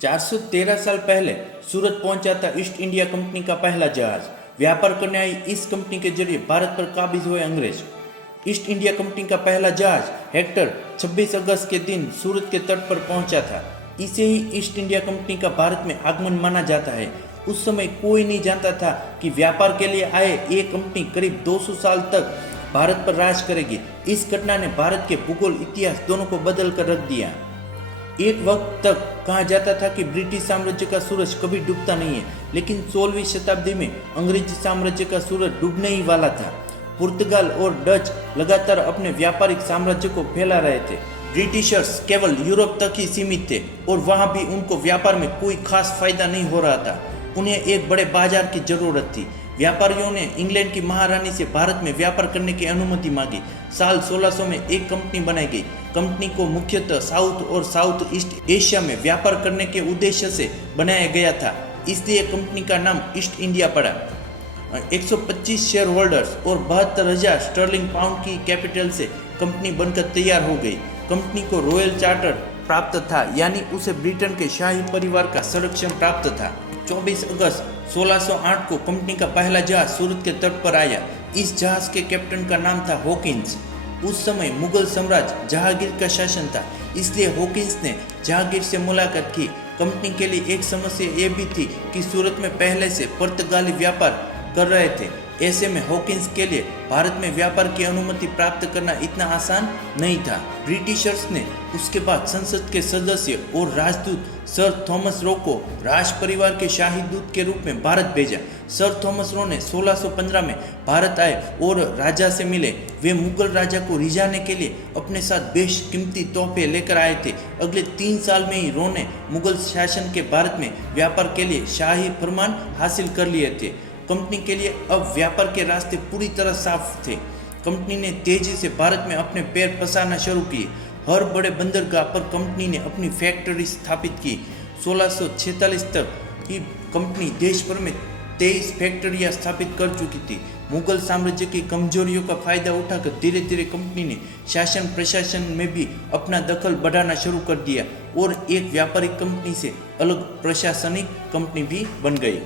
413 साल पहले सूरत पहुंचा था ईस्ट इंडिया कंपनी का पहला जहाज। व्यापार करने आई इस कंपनी के जरिए भारत पर काबिज हुए अंग्रेज। ईस्ट इंडिया कंपनी का पहला जहाज हेक्टर 26 अगस्त के दिन सूरत के तट पर पहुंचा था। इसे ही ईस्ट इंडिया कंपनी का भारत में आगमन माना जाता है। उस समय कोई नहीं जानता था कि व्यापार के लिए आए ये कंपनी करीब 200 साल तक भारत पर राज करेगी। इस घटना ने भारत के भूगोल इतिहास दोनों को बदल कर रख दिया। एक वक्त तक कहा जाता था कि ब्रिटिश साम्राज्य का सूरज कभी डूबता नहीं है, लेकिन 16वीं शताब्दी में अंग्रेजी साम्राज्य का सूरज डूबने ही वाला था। पुर्तगाल और डच लगातार अपने व्यापारिक साम्राज्य को फैला रहे थे। ब्रिटिशर्स केवल यूरोप तक ही सीमित थे और वहां भी उनको व्यापार में कोई खास फायदा नहीं हो रहा था। उन्हें एक बड़े बाजार की जरूरत थी। व्यापारियों ने इंग्लैंड की महारानी से भारत में व्यापार करने की अनुमति मांगी। साल 1600 में एक कंपनी बनाई गई। कंपनी को मुख्यतः साउथ और साउथ ईस्ट एशिया में व्यापार करने के उद्देश्य से बनाया गया था, इसलिए कंपनी का नाम ईस्ट इंडिया पड़ा। 125 शेयर होल्डर्स और 72,000 स्टर्लिंग पाउंड की कैपिटल से कंपनी बनकर तैयार हो गई। कंपनी को रॉयल चार्टर प्राप्त था, यानी उसे ब्रिटेन के शाही परिवार का संरक्षण प्राप्त था। 24 अगस्त 1608 को कंपनी का पहला जहाज सूरत के तट पर आया। इस जहाज के कैप्टन का नाम था हॉकिंस। उस समय मुगल साम्राज्य जहांगीर का शासन था, इसलिए हॉकिंस ने जहांगीर से मुलाकात की। कंपनी के लिए एक समस्या ये भी थी कि सूरत में पहले से पुर्तगाली व्यापार कर रहे थे। ऐसे में हॉकिंस के लिए भारत में व्यापार की अनुमति प्राप्त करना इतना आसान नहीं था। ब्रिटिशर्स ने उसके बाद संसद के सदस्य और राजदूत सर थॉमस रो को राज परिवार के शाही दूत के रूप में भारत भेजा। सर थॉमस रो ने 1615 में भारत आए और राजा से मिले। वे मुगल राजा को रिझाने के लिए अपने साथ बेशकीमती तोहफे लेकर आए थे। अगले 3 साल में ही रो ने मुगल शासन के भारत में व्यापार के लिए शाही फरमान हासिल कर लिए थे। कंपनी के लिए अब व्यापार के रास्ते पूरी तरह साफ थे। कंपनी ने तेजी से भारत में अपने पैर पसारना शुरू किए। हर बड़े बंदरगाह पर कंपनी ने अपनी फैक्ट्री स्थापित की। 1646 तक की कंपनी देश भर में 23 फैक्ट्रियां स्थापित कर चुकी थी। मुगल साम्राज्य की कमजोरियों का फायदा उठाकर धीरे धीरे कंपनी ने शासन प्रशासन में भी अपना दखल बढ़ाना शुरू कर दिया और एक व्यापारिक कंपनी से अलग प्रशासनिक कंपनी भी बन गई।